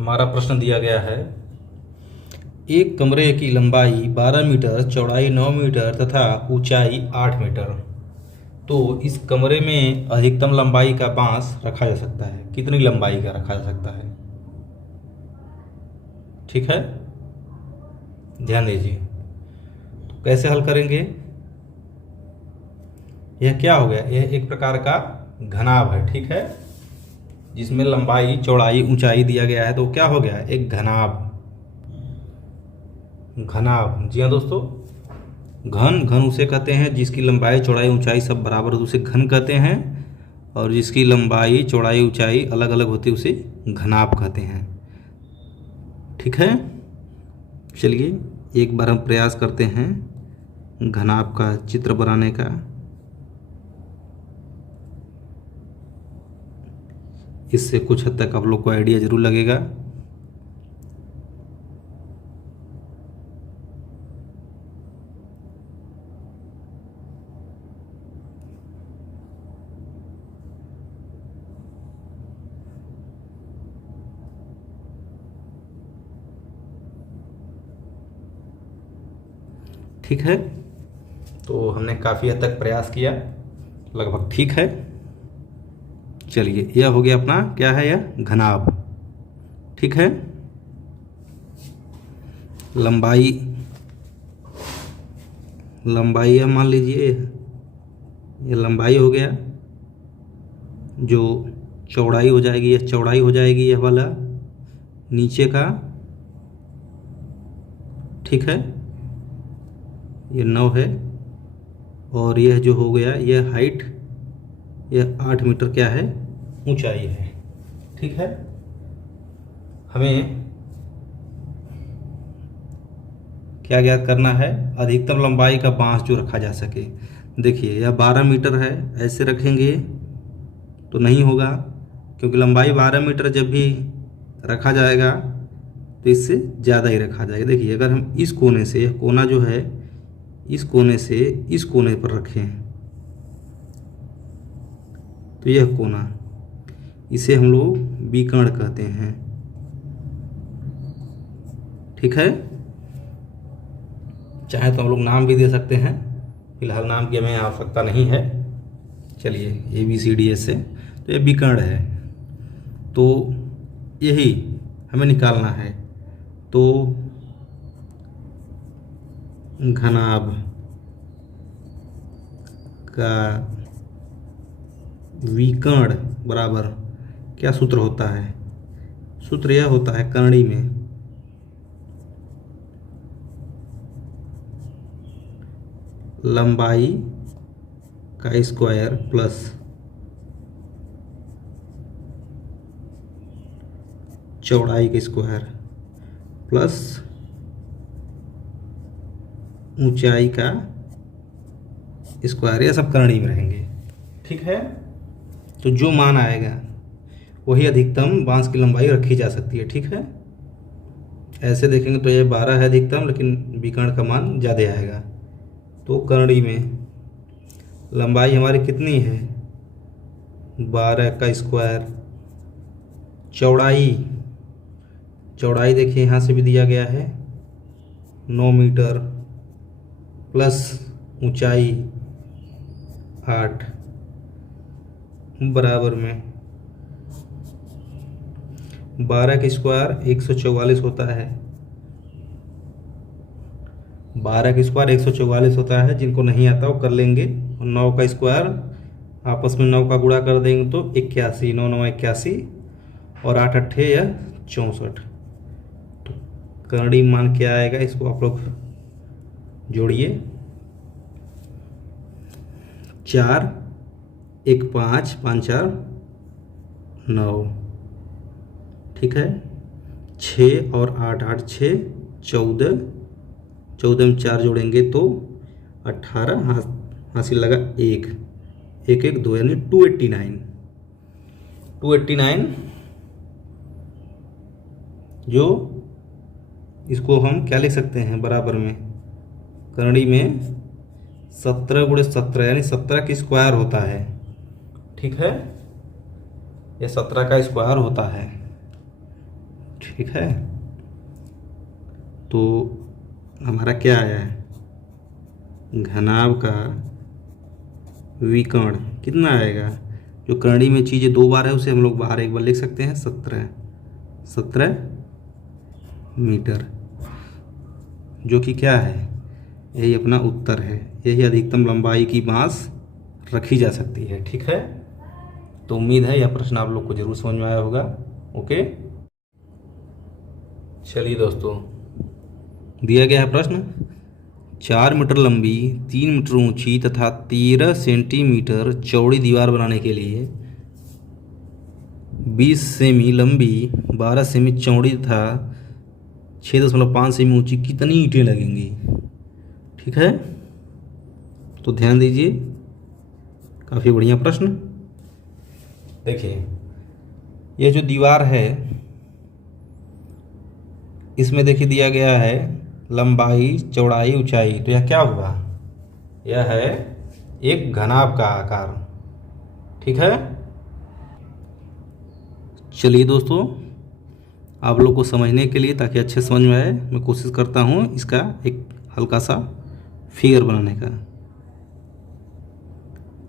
हमारा प्रश्न दिया गया है, एक कमरे की लंबाई 12 मीटर, चौड़ाई 9 मीटर तथा ऊंचाई 8 मीटर। तो इस कमरे में अधिकतम लंबाई का बांस रखा जा सकता है। कितनी लंबाई का रखा जा सकता है? ठीक है, ध्यान दीजिए। तो कैसे हल करेंगे? यह क्या हो गया? यह एक प्रकार का घनाभ है, ठीक है, जिसमें लंबाई, चौड़ाई, ऊंचाई दिया गया है। तो क्या हो गया? एक घनाभ। घनाभ, जी हाँ दोस्तों, घन उसे कहते हैं जिसकी लंबाई, चौड़ाई, ऊंचाई सब बराबर होती, उसे घन कहते हैं। और जिसकी लंबाई, चौड़ाई, ऊंचाई अलग अलग होती, उसे घनाभ कहते हैं। ठीक है, चलिए एक बार हम प्रयास करते हैं घनाभ का चित्र बनाने का। इससे कुछ हद तक आप लोग को आइडिया जरूर लगेगा। ठीक है, तो हमने काफ़ी हद तक प्रयास किया, लगभग ठीक है। चलिए, यह हो गया अपना, क्या है यह? घनाभ। ठीक है, लंबाई यह मान लीजिए यह लंबाई हो गया। जो चौड़ाई हो जाएगी, यह चौड़ाई हो जाएगी, यह वाला नीचे का। ठीक है, ये 9 है। और यह जो हो गया, यह हाइट, यह 8 मीटर क्या है? ऊंचाई है। ठीक है, हमें क्या ज्ञात करना है? अधिकतम लंबाई का बांस जो रखा जा सके। देखिए, यह 12 मीटर है, ऐसे रखेंगे तो नहीं होगा, क्योंकि लंबाई 12 मीटर जब भी रखा जाएगा तो इससे ज़्यादा ही रखा जाएगा। देखिए, अगर हम इस कोने से, यह कोना जो है, इस कोने से इस कोने पर रखें तो यह कोना, इसे हम लोग विकर्ण कहते हैं। ठीक है, चाहे तो हम लोग नाम भी दे सकते हैं, फिलहाल नाम की हमें आवश्यकता नहीं है। चलिए, ABCD से, तो ये विकर्ण है, तो यही हमें निकालना है। तो घनाभ का विकर्ण बराबर क्या सूत्र होता है? सूत्र यह होता है, करणी में लंबाई का स्क्वायर प्लस चौड़ाई का स्क्वायर प्लस ऊंचाई का स्क्वायर, ये सब करणी में रहेंगे। ठीक है, तो जो मान आएगा वही अधिकतम बांस की लंबाई रखी जा सकती है। ठीक है, ऐसे देखेंगे तो ये 12 है अधिकतम, लेकिन विकर्ण का मान ज़्यादा आएगा। तो करणी में लंबाई हमारी कितनी है? 12 का स्क्वायर। चौड़ाई देखिए, यहाँ से भी दिया गया है 9 मीटर प्लस ऊंचाई 8 बराबर में 12 का स्क्वायर 144 होता है। 12 का स्क्वायर 144 होता है, जिनको नहीं आता वो कर लेंगे। 9 का स्क्वायर आपस में 9 का गुणा कर देंगे तो 81, 9 9 81, और 8 8 या 64। तो करणी मान क्या आएगा? इसको आप लोग जोड़िए, 4 1 5 5 4 9। ठीक है, 6 और 8 8 6 14, 14 में 4 जोड़ेंगे तो 18, हासिल लगा 1 1 1 2, यानी 289। जो इसको हम क्या लिख सकते हैं? बराबर में करणी में 17 गुणे 17, यानी 17 का स्क्वायर होता है। ठीक है, ये 17 का स्क्वायर होता है। ठीक है। तो हमारा क्या आया है, घनाभ का विकर्ण कितना आएगा, जो करणी में चीज़ें 2 बार है उसे हम लोग बाहर 1 बार लिख सकते हैं, 17 मीटर, जो कि क्या है, यही अपना उत्तर है। यही अधिकतम लंबाई की बांस रखी जा सकती है। ठीक है, तो उम्मीद है यह प्रश्न आप लोग को जरूर समझ में आया होगा। ओके, चलिए दोस्तों, दिया गया है प्रश्न, 4 मीटर लंबी, 3 मीटर ऊंची तथा 13 सेंटीमीटर चौड़ी दीवार बनाने के लिए 20 सेमी लंबी, 12 सेमी चौड़ी तथा 6.5 सेमी ऊंची कितनी ईंटें लगेंगी। ठीक है, तो ध्यान दीजिए, काफ़ी बढ़िया प्रश्न। देखिए, ये जो दीवार है इसमें देखिए दिया गया है लंबाई, चौड़ाई, ऊंचाई, तो यह क्या हुआ, यह है एक घनाभ का आकार। ठीक है, चलिए दोस्तों, आप लोग को समझने के लिए, ताकि अच्छे समझ में आए, मैं कोशिश करता हूँ इसका एक हल्का सा फिगर बनाने का।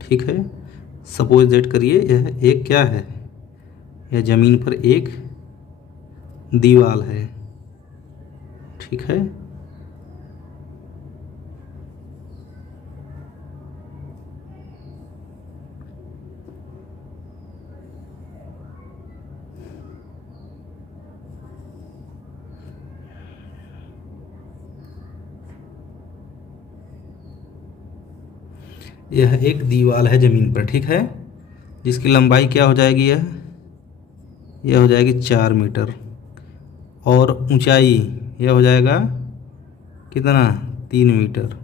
ठीक है, सपोज दैट करिए यह एक क्या है, यह ज़मीन पर एक दीवार है। ठीक है, यह एक दीवार है ज़मीन पर। ठीक है, जिसकी लंबाई क्या हो जाएगी, यह हो जाएगी 4 मीटर, और ऊंचाई यह हो जाएगा कितना, 3 मीटर,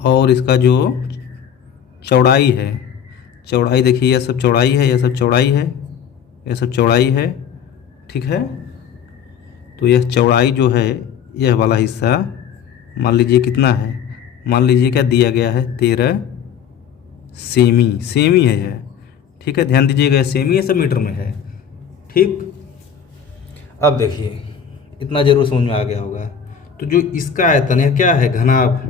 और इसका जो चौड़ाई है, चौड़ाई देखिए, यह सब चौड़ाई है, यह सब चौड़ाई है, यह सब चौड़ाई है। ठीक है, तो यह चौड़ाई जो है, यह वाला हिस्सा मान लीजिए कितना है, मान लीजिए क्या दिया गया है, 13 सेमी, सेमी है यह। ठीक है, ध्यान दीजिएगा, यह सेमी है, सब मीटर में है। ठीक, अब देखिए, इतना जरूर समझ में आ गया होगा। तो जो इसका आयतन है क्या है, घनाभ,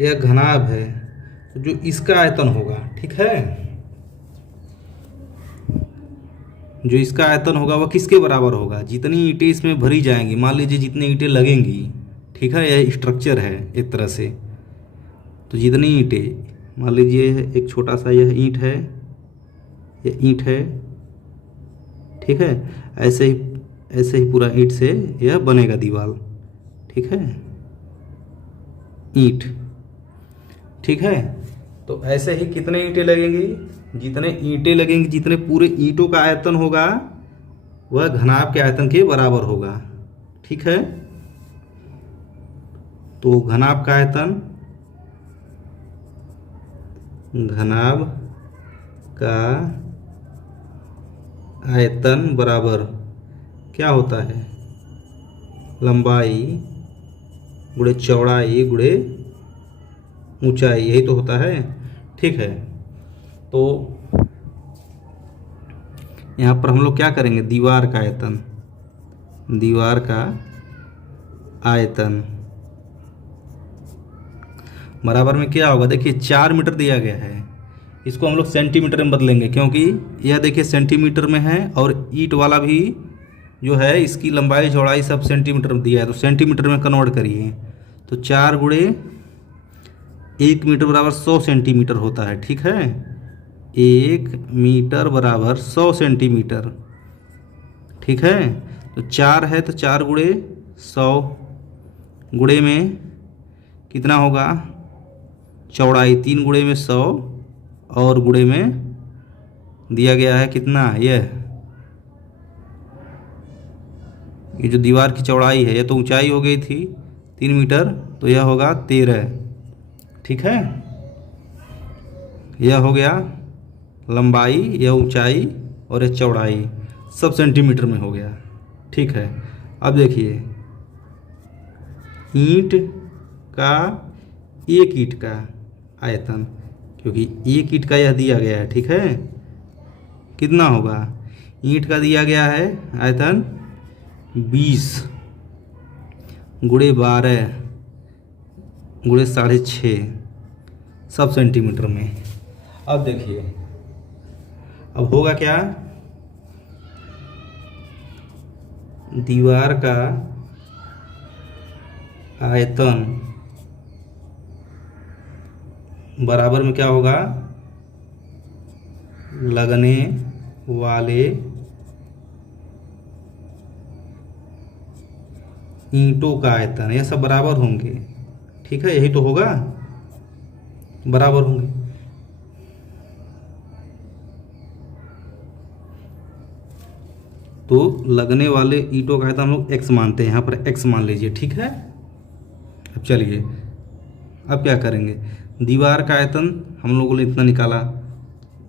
यह घनाभ है, तो जो इसका आयतन होगा, ठीक है, जो इसका आयतन होगा वह किसके बराबर होगा, जितनी ईंटें इसमें भरी जाएंगी, मान लीजिए जितनी ईंटें लगेंगी। ठीक है, यह स्ट्रक्चर है एक तरह से, तो जितनी ईंटें, मान लीजिए एक छोटा सा यह ईंट है, यह ईंट है। ठीक है, ऐसे ही पूरा ईंट से यह बनेगा दीवार। ठीक है, ईंट। ठीक है, तो ऐसे ही कितने ईंटें लगेंगी, जितने ईंटें लगेंगी, जितने पूरे ईंटों का आयतन होगा वह घनाभ के आयतन के बराबर होगा। ठीक है, तो घनाभ का आयतन, घनाभ का आयतन बराबर क्या होता है, लंबाई गुणे चौड़ाई गुणे ऊंचाई, यही तो होता है। ठीक है, तो यहाँ पर हम लोग क्या करेंगे, दीवार का आयतन, दीवार का आयतन बराबर में क्या होगा, देखिए 4 मीटर दिया गया है, इसको हम लोग सेंटीमीटर में बदलेंगे, क्योंकि यह देखिए सेंटीमीटर में है, और ईंट वाला भी जो है इसकी लंबाई चौड़ाई सब सेंटीमीटर में दिया है, तो सेंटीमीटर में कन्वर्ट करिए, तो 4 गुणे 1 मीटर बराबर 100 सेंटीमीटर होता है। ठीक है, 1 मीटर बराबर 100 सेंटीमीटर। ठीक है, तो 4 है, तो 4 गुणे 100, गुणे में कितना होगा, चौड़ाई 3 गुणे में 100, और गुणे में दिया गया है कितना, ये जो दीवार की चौड़ाई है, यह तो ऊंचाई हो गई थी 3 मीटर, तो यह होगा 13। ठीक है, यह हो गया लंबाई, यह ऊंचाई, और यह चौड़ाई, सब सेंटीमीटर में हो गया। ठीक है, अब देखिए, ईंट का, एक ईंट का आयतन, क्योंकि एक ईंट का यह दिया गया है। ठीक है, कितना होगा, ईंट का दिया गया है आयतन 20 गुणे 12 गुणे 6.5 सब सेंटीमीटर में। अब देखिए अब होगा क्या, दीवार का आयतन बराबर में क्या होगा, लगने वाले ईंटों का आयतन, यह सब बराबर होंगे। ठीक है, यही तो होगा, बराबर होंगे। तो लगने वाले ईंटों का आयतन हम लोग x मानते हैं, यहाँ पर x मान लीजिए। ठीक है, अब चलिए अब क्या करेंगे, दीवार का आयतन हम लोगों ने इतना निकाला,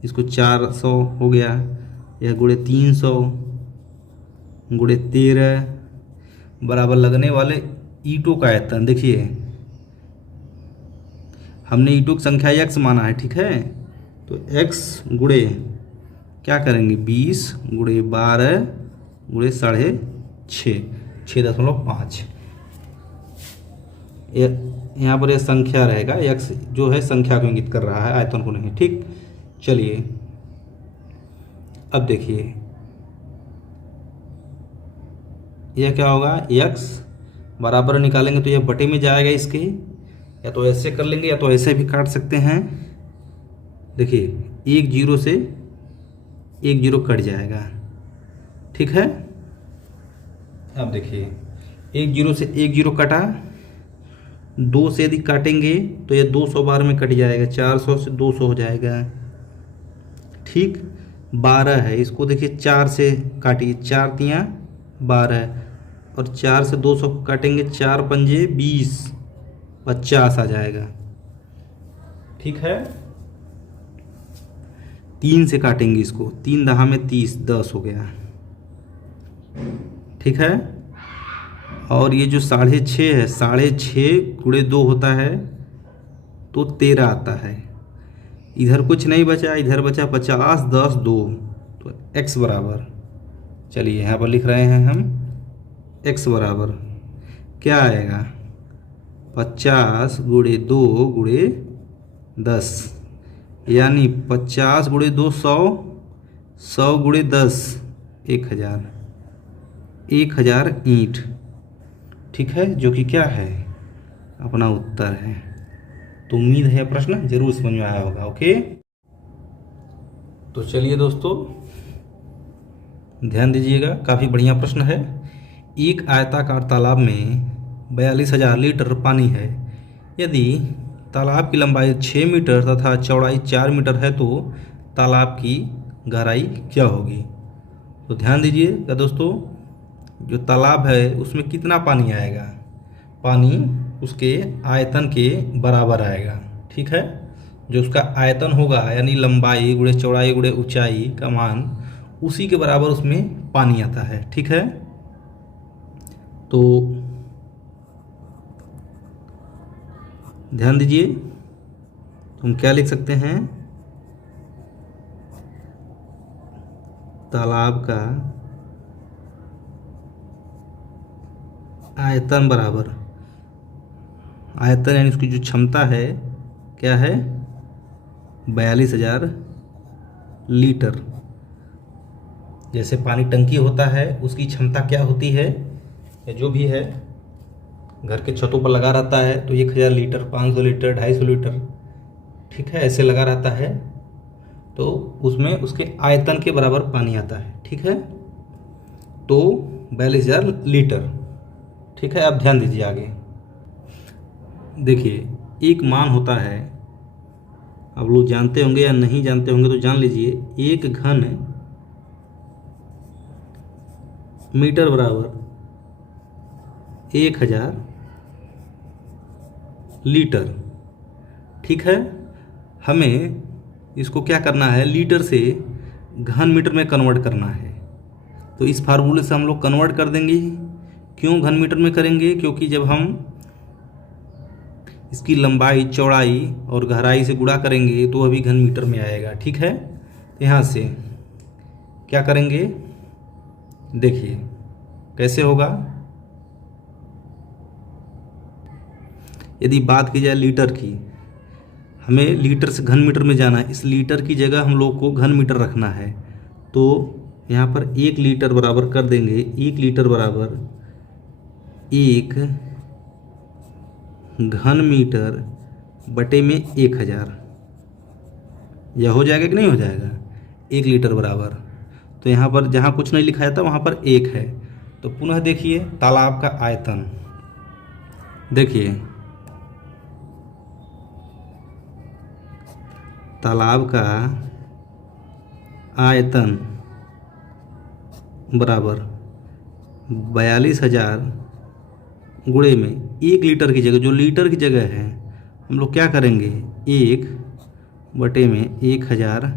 इसको 400 हो गया, यह गुणे 300 गुणे 13 बराबर लगने वाले ईंटों का आयतन। देखिए हमने ईंटों की संख्या x माना है। ठीक है, तो x गुणे क्या करेंगे, 20 गुणे 12 गुणे 6.5 6.5। यहाँ पर यह संख्या रहेगा, x जो है संख्या को इंगित कर रहा है, आयतन को नहीं। ठीक, चलिए अब देखिए यह क्या होगा, x बराबर निकालेंगे तो यह बटे में जाएगा इसके, या तो ऐसे कर लेंगे या तो ऐसे भी काट सकते हैं। देखिए 1 0 से 1 0 कट जाएगा। ठीक है, अब देखिए 1 0 से 1 0 कटा, 2 से यदि काटेंगे तो यह 200 बार में कट जाएगा, 400 से 200 हो जाएगा। ठीक, 12 है, इसको देखिए 4 से काटिए, 4 तियाँ 12 और 4 से 200 को काटेंगे, 4 पंजे 20 50 आ जाएगा। ठीक है, 3 से काटेंगे इसको, 3 दहा में 30 10 हो गया। ठीक है, और ये जो 6.5 है, 6.5 गुणे 2 होता है तो 13 आता है। इधर कुछ नहीं बचा, इधर बचा 50 10 2, तो x बराबर, चलिए यहाँ पर लिख रहे हैं हम, x बराबर क्या आएगा, 50 गुणे 2 गुणे 10, यानी 50 गुणे 2 100, 100 गुणे 10 1000, 1000 ईंट। ठीक है, जो कि क्या है, अपना उत्तर है। तो उम्मीद है प्रश्न जरूर समझ में आया होगा। ओके, तो चलिए दोस्तों ध्यान दीजिएगा, काफ़ी बढ़िया प्रश्न है। एक आयताकार तालाब में 42,000 लीटर पानी है। यदि तालाब की लंबाई 6 मीटर तथा चौड़ाई 4 मीटर है तो तालाब की गहराई क्या होगी। तो ध्यान दीजिएगा दोस्तों, जो तालाब है उसमें कितना पानी आएगा, पानी उसके आयतन के बराबर आएगा। ठीक है, जो उसका आयतन होगा यानी लंबाई गुणे चौड़ाई गुणे ऊंचाई का मान, उसी के बराबर उसमें पानी आता है। ठीक है, तो ध्यान दीजिए, हम क्या लिख सकते हैं, तालाब का आयतन बराबर, आयतन यानी उसकी जो क्षमता है क्या है, 42,000 लीटर। जैसे पानी टंकी होता है उसकी क्षमता क्या होती है, या जो भी है घर के छतों पर लगा रहता है तो 1000 लीटर 500 लीटर 250 लीटर, ठीक है, ऐसे लगा रहता है, तो उसमें उसके आयतन के बराबर पानी आता है। ठीक है, तो 42,000 लीटर। ठीक है, आप ध्यान दीजिए आगे। देखिए एक मान होता है, आप लोग जानते होंगे या नहीं जानते होंगे तो जान लीजिए, 1 घन मीटर बराबर 1000 लीटर। ठीक है, हमें इसको क्या करना है, लीटर से घन मीटर में कन्वर्ट करना है। तो इस फार्मूले से हम लोग कन्वर्ट कर देंगे। क्यों घन मीटर में करेंगे, क्योंकि जब हम इसकी लंबाई चौड़ाई और गहराई से गुणा करेंगे तो अभी घन मीटर में आएगा। ठीक है, तो यहाँ से क्या करेंगे, देखिए कैसे होगा। यदि बात की जाए लीटर की, हमें लीटर से घन मीटर में जाना है, इस लीटर की जगह हम लोग को घन मीटर रखना है। तो यहाँ पर 1 लीटर बराबर कर देंगे, 1 लीटर बराबर 1 घन मीटर बटे में 1000। यह हो जाएगा कि नहीं हो जाएगा, 1 लीटर बराबर। तो यहाँ पर जहाँ कुछ नहीं लिखा जाता वहाँ पर 1 है। तो पुनः देखिए तालाब का आयतन, देखिए तालाब का आयतन बराबर 42,000 गुणे में 1 लीटर की जगह, जो लीटर की जगह है हम लोग क्या करेंगे, 1 बटे में 1000,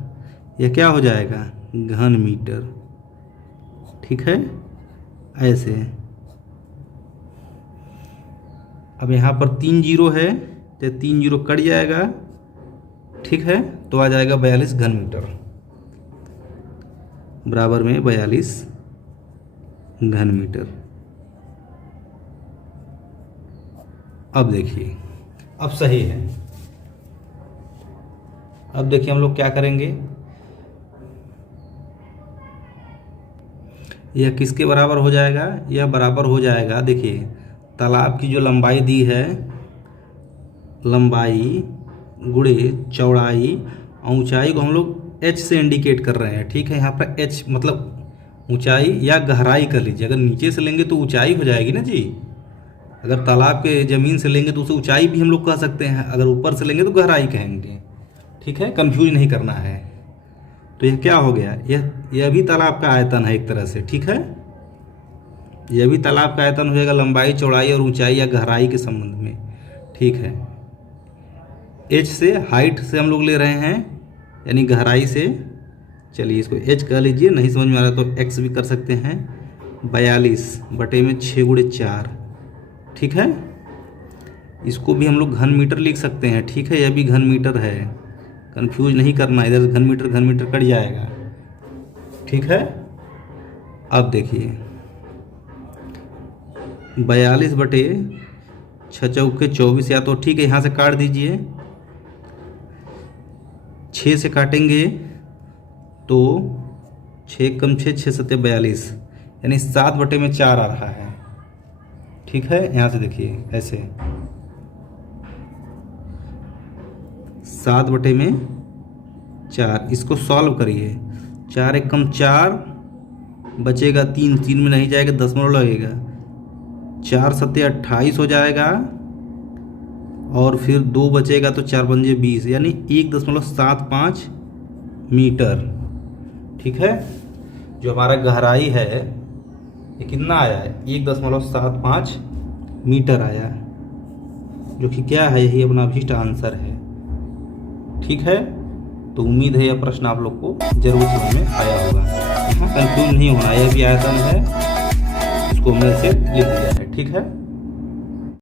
यह क्या हो जाएगा, घन मीटर। ठीक है, ऐसे। अब यहाँ पर 3 जीरो है तो 3 जीरो कट जाएगा। ठीक है, तो आ जाएगा 42 घन मीटर बराबर में 42 घन मीटर। अब देखिए, अब सही है। अब देखिए हम लोग क्या करेंगे, यह किसके बराबर हो जाएगा, यह बराबर हो जाएगा, देखिए तालाब की जो लंबाई दी है, लंबाई गुणे चौड़ाई और ऊंचाई को हम लोग h से इंडिकेट कर रहे हैं। ठीक है, यहाँ पर h मतलब ऊंचाई या गहराई कर लीजिए। अगर नीचे से लेंगे तो ऊंचाई हो जाएगी ना जी, अगर तालाब के ज़मीन से लेंगे तो उसे ऊंचाई भी हम लोग कह सकते हैं, अगर ऊपर से लेंगे तो गहराई कहेंगे। ठीक है, कंफ्यूज नहीं करना है। तो यह क्या हो गया, यह भी तालाब का आयतन है एक तरह से। ठीक है, यह भी तालाब का आयतन हो जाएगा, लंबाई चौड़ाई और ऊंचाई या गहराई के संबंध में। ठीक है, एच से हाइट से हम लोग ले रहे हैं, यानी गहराई से। चलिए इसको एच कह लीजिए, नहीं समझ में आ रहा तो एक्स भी कर सकते हैं। 42 बटे में 6 गुणे 4। ठीक है, इसको भी हम लोग घन मीटर लिख सकते हैं। ठीक है, यह भी घन मीटर है, कंफ्यूज नहीं करना, इधर घन मीटर कट जाएगा। ठीक है, अब देखिए 42 बटे 6 चौके 24, या तो ठीक है यहाँ से काट दीजिए, 6 से काटेंगे तो 6 कम 6, 6 सत्ते 42, यानी 7 बटे में 4 आ रहा है। ठीक है, यहाँ से देखिए ऐसे 7 बटे में 4, इसको सॉल्व करिए। 4 एक कम 4, बचेगा 3, 3 में नहीं जाएगा, दशमलव लगेगा, 4 सत्ते 28 हो जाएगा, और फिर 2 बचेगा तो 4 पंजे 20, यानी 1.75 मीटर। ठीक है, जो हमारा गहराई है ये कितना आया है, 1.75 मीटर आया, जो कि क्या है, यही अपना अभिष्ट आंसर है। ठीक है, तो उम्मीद है यह प्रश्न आप लोग को जरूर समझ में आया होगा। यहाँ कंफ्यूज नहीं होना, यह भी आयतन है, इसको हमने से लिख दिया है। ठीक है।